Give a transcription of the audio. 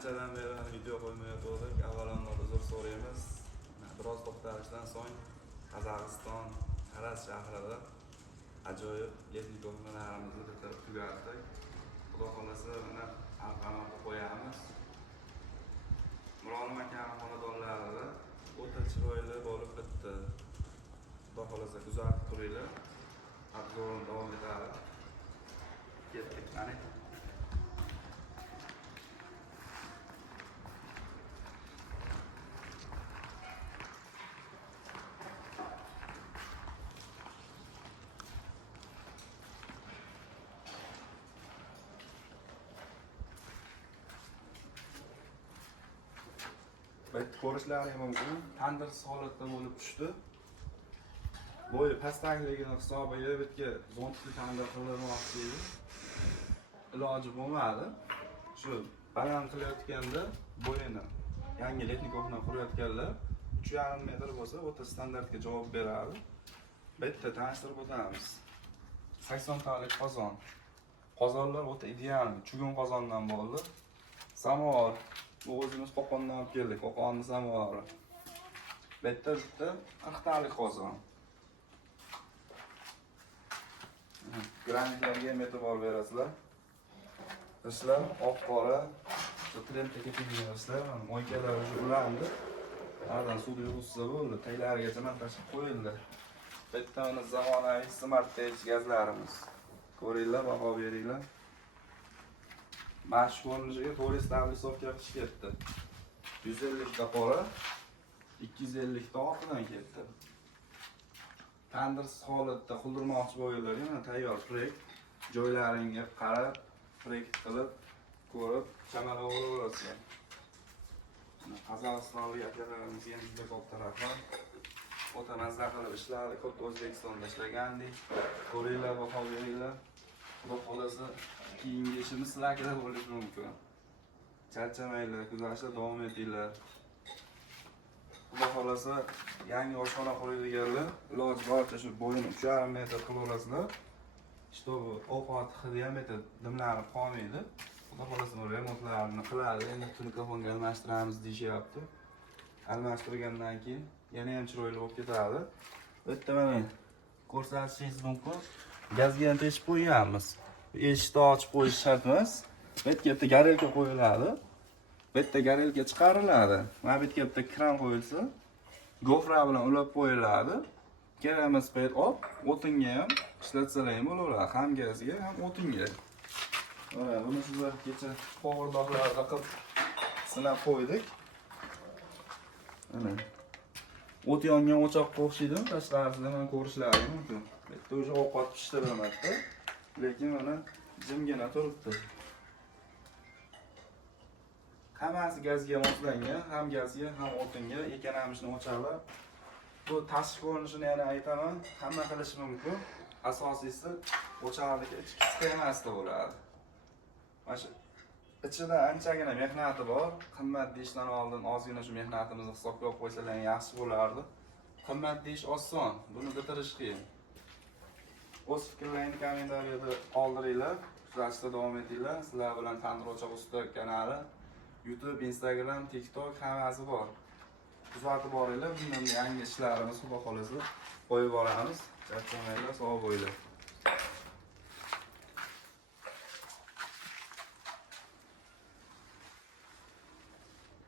Anchadan beri video qo'ymayotgandik. Avvalambor uzr so'raymiz. Biroz to'xtalishdan so'ng Qozog'iston Taraz shahrida ajoyib letnikovlarimizni bitirib tugatdik. Xudo xolasa mana alqamani qo'yamiz. Murolim akaning xonadonlarida o'ta chiroyli bo'lib bitdi. Xudo xolasa kuzatib turinglar. Obzorni davom etadi. Ketdik qani. Ko'rishlari mumkin. Tandirsiz holatda bo'lib tushdi. Bo'yi pastdagiligini hisobiga bitga zontli tandir qilinmoqchi edi. Iloji bo'lmadi. Shu baland qilayotganda bo'yini yangi letnikovni qurayotganlar 3,5 metr bo'lsa, o'ta standartga javob beradi. Bitta tanishtirib o'tamiz. 80 talik qozon. Qozonlar o'ta ideal, chugun qozondan bo'ldi. Samovar bu o'zimiz qo'qondan olib keldik, qo'qonni samovori. Bitta 40 talik qozon. Granitlarga ham e'tibor berasizlar. Ishlar oq-qora, trendga tegisizlar, moykalar ulandi. Aradan suv yug'izsa bo'ldi, taylarigacha tashib qo'yildi. Bitta mana zamonaviy smart tech gazlarimiz. Ko'ringlar, baho beringlar. Mash ko'rinishiga to'g'ri stabilizatsiya qilish ketdi. 150 ta qora, 250 ta oqidan ketdi. Tandirsiz holatda qildirmoqchi bo'lganlarga mana tayyor proyekt. Joylaringga qarab, proyekt qilib, ko'rib, chamalab olaverasizlar. Qozog'istonlik akalarimiz ham juda ko'p tarafdan o'ta mazza qilib ishladi, xuddi O'zbekistonda ishlagandik. Ko'ringlar, baho beringlar. Xudo xolasa keyingi ishimiz sizlarga bo'lishi mumkin. Charchamanglar, kuzatishda davom etinglar. Xudo xolasa yangi oshxona quradiganlar iloji boricha shu bo'yini 3,5 metr qilib olasizlar. Чтобы ovqat diametr dimlanib qolmaydi. Xudo xolasa remontlarni qiladi. Endi telefonga almashtiramiz deyishyapti. Almashtirgandan keyin yana ham chiroyli bo'lib ketadi. Bitta mana ko'rsatishingiz mumkin. Gazga ham teshib qo'yganmiz. Eshikni ochib qo'yish shart emas. Bitta garelka qo'yiladi. Bitta garelka chiqariladi. Mana bitta kran qo'yilsa, gofra bilan ulab qo'yiladi. Kerakmas payt o'tinga ham ishlatsalar ham bo'laveradi. Ham gazga, ham o'tinga. Mana buni sizlar kecha qovurdoqlarda qilib sinab qo'ydik. Mana o't yongan o'choqqa o'xshaydi, tashqarisida mana ko'rishlari mumkin. Bitta o'sha ovqat pishtirilmoqda, lekin mana jimgina turibdi. Hammasi gazga moslangan, ham gazga, ham o'tinga ekanamishni o'chaqlab. Bu tashqi ko'rinishini yana aytaman, hamma qilishi mumkin. Asosiysi o'chaqdagi ichki sxemasida bo'ladi. Mana shu ichida anchagina mehnati bor. Qimmat deyishdan oldin ozgina shu mehnatimizni hisobga olib qo'ysalar yaxshi bo'lardi. Qimmat deyish oson, buni bitirish qiyin. O'z fikrlaringizni kommentariyada qoldiringlar. Kuzatishda davom etinglar. Sizlar bilan Tandir O'choq Usta kanali, YouTube, Instagram, TikTok hammasi bor. Kuzatib boringlar. Bundan yangi ishlarimiz xudo xolasa qo'yib boramiz. Charchamanglar, sog' bo'linglar.